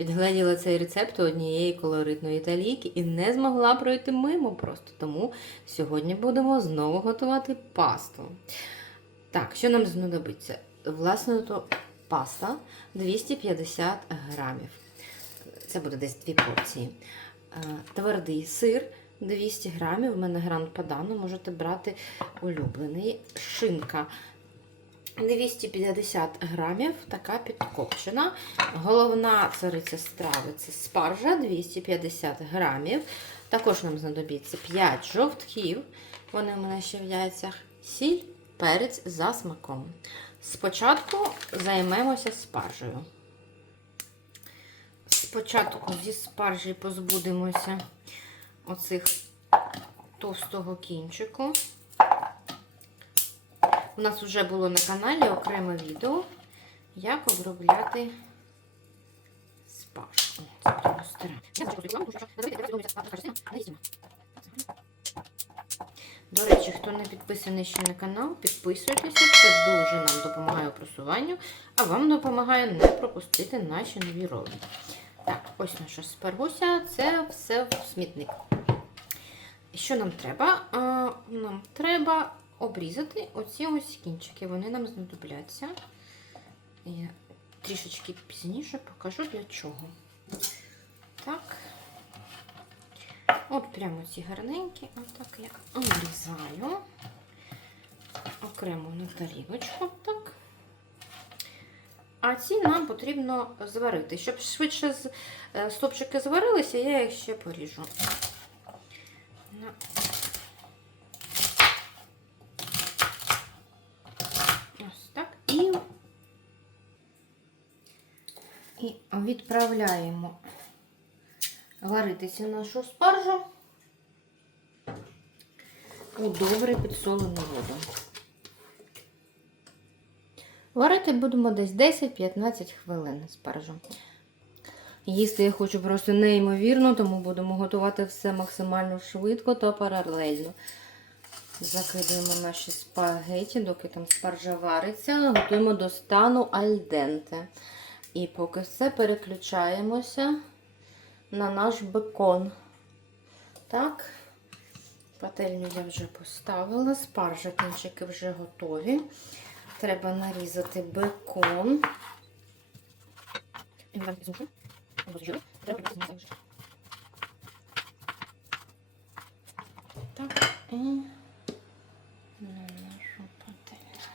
Підгледіла цей рецепт у однієї колоритної італійки і не змогла пройти мимо просто. Тому сьогодні будемо знову готувати пасту. Так, що нам знадобиться? Власне, то паста 250 грамів. Це буде десь дві порції. Е, Твердий сир 200 грамів. У мене гранд падано, можете брати улюблений. Шинка 250 грамів, така підкопчена. Головна цариця страви це спаржа 250 грамів. Також нам знадобиться 5 жовтків, вони у мене ще в яйцях, сіль, перець за смаком. Спочатку займемося спаржею. Спочатку зі спаржі позбудемося оцих товстого кінчику. У нас вже було на каналі окреме відео, як обробляти старе. До речі, хто не підписаний ще на канал, підписуйтеся. Це дуже нам допомагає у просуванню, а вам допомагає не пропустити наші нові ролики. Так, ось наша спаргуся, це все в смітник. Що нам треба? Нам треба обрізати оці ось кінчики. Вони нам знадобляться. Я трішечки пізніше покажу для чого. Так. От прямо ці гарненькі, отак я обрізаю. Окремо на тарілочку, так. А ці нам потрібно зварити. Щоб швидше е, стопчики зварилися, я їх ще поріжу. На Ось так. І, і відправляємо варитися нашу спаржу у добре підсолену воду. Варити будемо десь 10-15 хвилин спаржу. Їсти я хочу просто неймовірно, тому будемо готувати все максимально швидко та паралельно. Закидуємо наші спагеті, доки там спаржа вариться, готуємо до стану альденте. І поки все переключаємося на наш бекон. Так, пательню я вже поставила, спаржа кінчики вже готові. Треба нарізати бекон. Так, і на нашу пательню.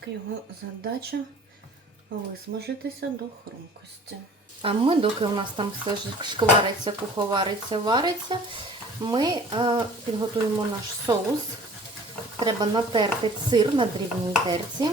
Так, його задача висмажитися до хрумкості. А ми, доки у нас там все шквариться, куховариться, вариться, ми е, підготуємо наш соус. Треба натерти сир на дрібній терці.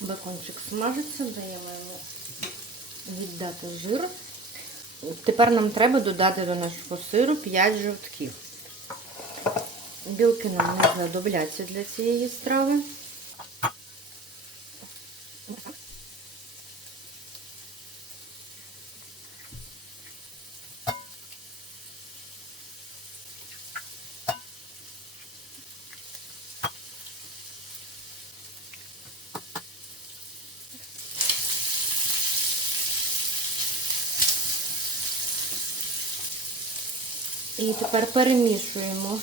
Бекончик смажиться, даємо йому віддати жир. Тепер нам треба додати до нашого сиру 5 жовтків. Білки нам не знадобляться для цієї страви. І тепер перемішуємо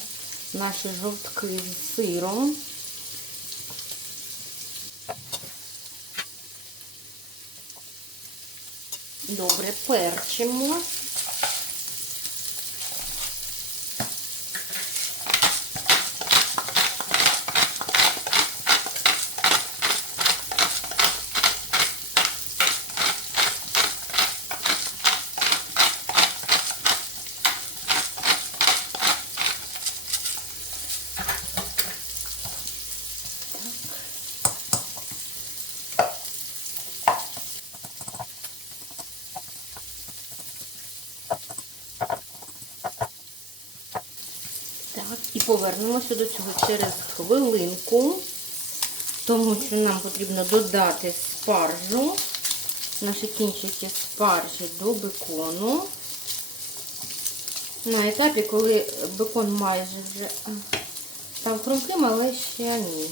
наші жовтки з сиром. Добре перчимо. Повернемося до цього через хвилинку, тому що нам потрібно додати спаржу, наші кінчики спаржі до бекону. На етапі, коли бекон майже вже став хрумким, але ще ні.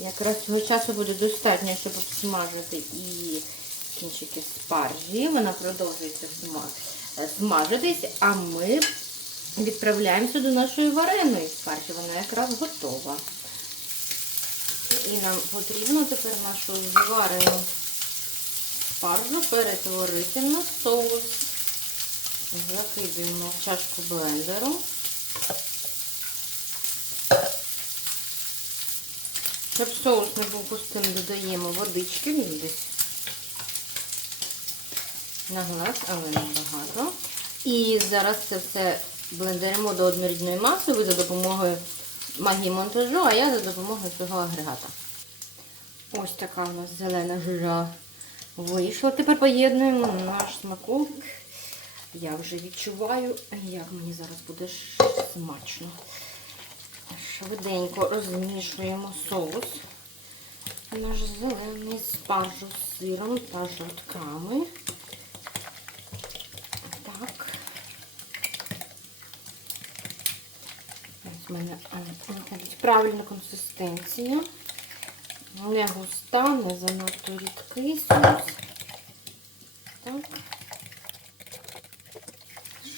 Якраз цього часу буде достатньо, щоб обсмажити і кінчики спаржі. Вона продовжується смажитись, а ми відправляємося до нашої вареної спаржі. Вона якраз готова. І нам потрібно тепер нашу зварену спаржу перетворити на соус. Закидуємо в чашку блендеру. Щоб соус не був пустим, додаємо водички, він десь на глаз, але не багато. І зараз це все блендеримо до однорідної маси, ви за допомогою магії монтажу, а я за допомогою цього агрегата. Ось така у нас зелена жижа вийшла. Тепер поєднуємо наш смаколик. Я вже відчуваю, як мені зараз буде смачно. Швиденько розмішуємо соус. Наш зелений спаржу з сиром та жовтками. Так. Ось в мене а, правильна консистенція. Не густа, не занадто рідкий соус. Так.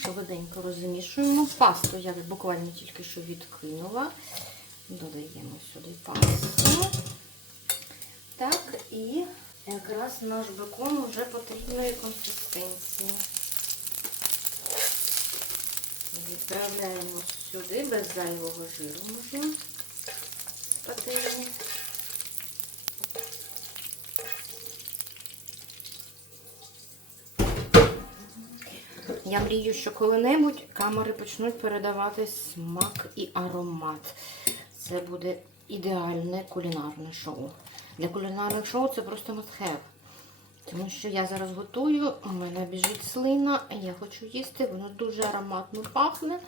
Швиденько розмішуємо. Пасту я буквально тільки що відкинула. Додаємо сюди пасту. Так, і якраз наш бекон вже потрібної консистенції. Відправляємо сюди без зайвого жиру можна. Пательні. Я мрію, що коли-небудь камери почнуть передавати смак і аромат. Це буде ідеальне кулінарне шоу. Для кулінарних шоу це просто must have. Тому що я зараз готую, у мене біжить слина, я хочу їсти, воно дуже ароматно пахне.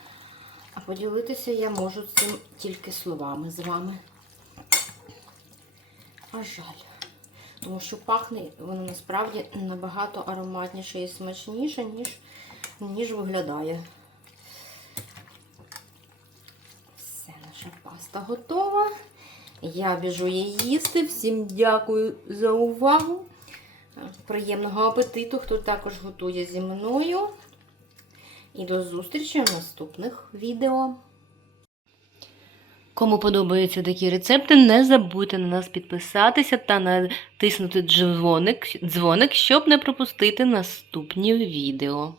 А поділитися я можу цим тільки словами з вами. А жаль. Тому що пахне воно насправді набагато ароматніше і смачніше, ніж, ніж виглядає. Все, наша паста готова. Я біжу її їсти. Всім дякую за увагу. Приємного апетиту, хто також готує зі мною. І до зустрічі в наступних відео. Кому подобаються такі рецепти, не забудьте на нас підписатися та натиснути дзвоник, дзвоник, щоб не пропустити наступні відео.